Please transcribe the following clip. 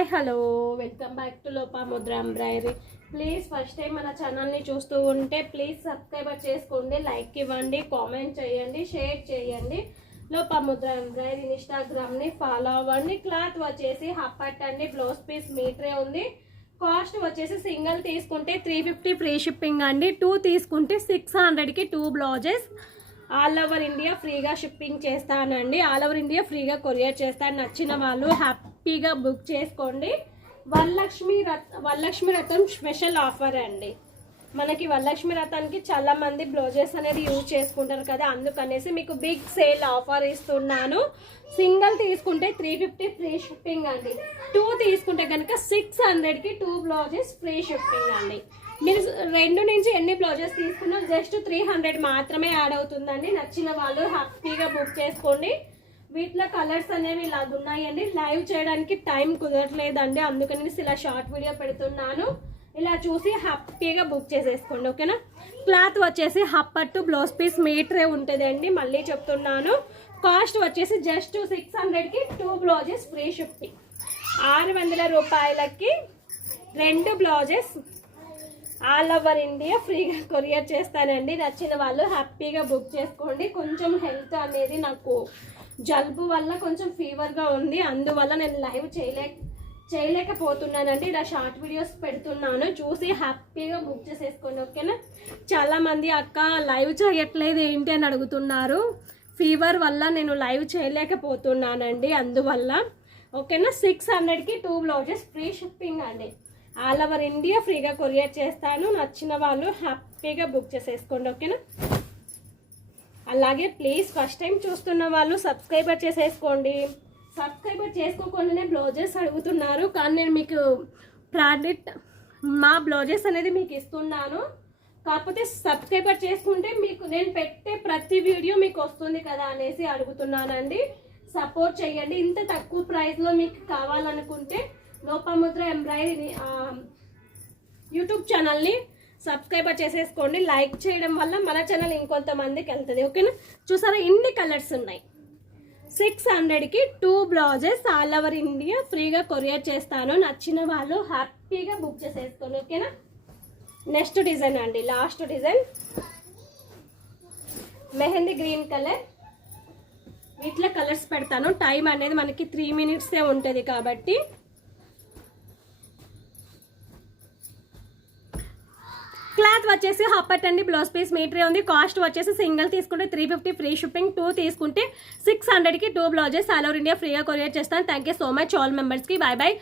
Hi hello welcome back to Lopamudra embroidery. Please first time మన ఛానల్ని చూస్తూ ఉంటే ప్లీజ్ సబ్స్క్రైబ్ చేసుకోండి, లైక్ ఇవ్వండి, కామెంట్ చేయండి, షేర్ చేయండి. లోపాముద్ర ఎంబ్రాయిడరీ ఇన్స్టాగ్రామ్ని ఫాలో అవ్వండి. క్లాత్ వచ్చేసి హాఫ్ పట్ అండి, బ్లౌజ్ పీస్ మీటరే ఉంది. కాస్ట్ వచ్చేసి సింగిల్ తీసుకుంటే 350 ఫ్రీ షిప్పింగ్ అండి, 2 తీసుకుంటే 600కి 2 బ్లౌజెస్. ఆల్ ఓవర్ ఇండియా ఫ్రీగా షిప్పింగ్ చేస్తానండి, ఆల్ ఓవర్ ఇండియా ఫ్రీగా కొరియర్ చేస్తాను. నచ్చిన వాళ్ళు హ్యాపీగా బుక్ చేసుకోండి. వరలక్ష్మి రథం స్పెషల్ ఆఫర్ అండి. మనకి వరలక్ష్మి రథానికి చాలా మంది బ్లౌజెస్ అనేది యూజ్ చేసుకుంటారు కదా, అందుకనేసి మీకు బిగ్ సేల్ ఆఫర్ ఇస్తున్నాను. సింగిల్ తీసుకుంటే 350 ఫ్రీ షిప్పింగ్ అండి, 2 తీసుకుంటే కనుక 600కి 2 బ్లౌజెస్ ఫ్రీ షిప్పింగ్ అండి. మీరు 2 నుంచి ఎన్ని బ్లౌజెస్ తీసుకున్నా జస్ట్ 300 మాత్రమే యాడ్ అవుతుందండి. నచ్చిన వాళ్ళు హ్యాపీగా బుక్ చేసుకోండి. వీటిలో కలర్స్ అనేవి ఇలా ఉన్నాయండి. లైవ్ చేయడానికి టైం కుదరట్లేదండి, అందుకని ఇలా షార్ట్ వీడియో పెడుతున్నాను. ఇలా చూసి హ్యాపీగా బుక్ చేసేసుకోండి, ఓకేనా. క్లాత్ వచ్చేసి హాఫ్ పట్టు బ్లౌజ్ పీస్ మీటరే ఉంటుందండి. మళ్ళీ చెప్తున్నాను, కాస్ట్ వచ్చేసి జస్ట్ 600కి 2 బ్లౌజెస్ ఫ్రీ షిప్పింగ్. 600 రూపాయలకి 2 బ్లౌజెస్ ఆల్ ఓవర్ ఇండియా ఫ్రీగా కొరియర్ చేస్తానండి. నచ్చిన వాళ్ళు హ్యాపీగా బుక్ చేసుకోండి. కొంచెం హెల్త్ అనేది నాకు జలుబు వల్ల కొంచెం ఫీవర్గా ఉంది, అందువల్ల నేను లైవ్ చేయలేకపోతున్నానండి. ఇలా షార్ట్ వీడియోస్ పెడుతున్నాను, చూసి హ్యాపీగా బుక్ చేసేసుకోండి, ఓకేనా. చాలామంది అక్క లైవ్ చేయట్లేదు ఏంటి అని అడుగుతున్నారు. ఫీవర్ వల్ల నేను లైవ్ చేయలేకపోతున్నానండి, అందువల్ల, ఓకేనా. 600కి 2 బ్లౌజెస్ ఫ్రీ షిప్పింగ్ అండి. ఆల్ ఓవర్ ఇండియా ఫ్రీగా కొరియర్ చేస్తాను. నచ్చిన వాళ్ళు హ్యాపీగా బుక్ చేసేసుకోండి, ఓకేనా. అలాగే ప్లీజ్ ఫస్ట్ టైం చూస్తున్న వాళ్ళు సబ్స్క్రైబర్ చేసేసుకోండి. సబ్స్క్రైబర్ చేసుకోకుండానే బ్లౌజెస్ అడుగుతున్నారు, కానీ నేను మీకు ప్రాడక్ట్ మా బ్లౌజెస్ అనేది మీకు ఇస్తున్నాను. కాకపోతే సబ్స్క్రైబర్ చేసుకుంటే మీకు నేను పెట్టే ప్రతి వీడియో మీకు వస్తుంది కదా అనేసి అడుగుతున్నానండి. సపోర్ట్ చేయండి. ఇంత తక్కువ ప్రైస్లో మీకు కావాలనుకుంటే లోపాముద్ర ఎంబ్రాయిడరీ యూట్యూబ్ ఛానల్ని సబ్స్క్రైబర్ చేసేసుకోండి. లైక్ చేయడం వల్ల మన ఛానల్ ఇంకొంతమందికి వెళ్తుంది, ఓకేనా. చూసారా, ఇన్ని కలర్స్ ఉన్నాయి. 600కి 2 బ్లౌజెస్ ఆల్ ఓవర్ ఇండియా ఫ్రీగా కొరియర్ చేస్తాను. నచ్చిన వాళ్ళు హ్యాపీగా బుక్ చేసేసుకోండి, ఓకేనా. నెక్స్ట్ డిజైన్ అండి, last design mehndi green colour. వీటిలో కలర్స్ పెడతాను, టైం అనేది మనకి 3 మినిట్సే ఉంటుంది కాబట్టి. క్లాత్ వచ్చేసి హాఫ్ పట్ అండి, బ్లౌజ్ పీస్ మీటరే ఉంది. కాస్ట్ వచ్చేసి సింగిల్ తీసుకుంటే 350 ఫ్రీ షిప్పింగ్, 2 తీసుకుంటే 600కి 2 బ్లౌజెస్ ఆల్ ఓవర్ ఇండియా ఫ్రీగా కొరియర్ చేస్తాను. Thank you so much all మెంబర్స్కి. Bye bye.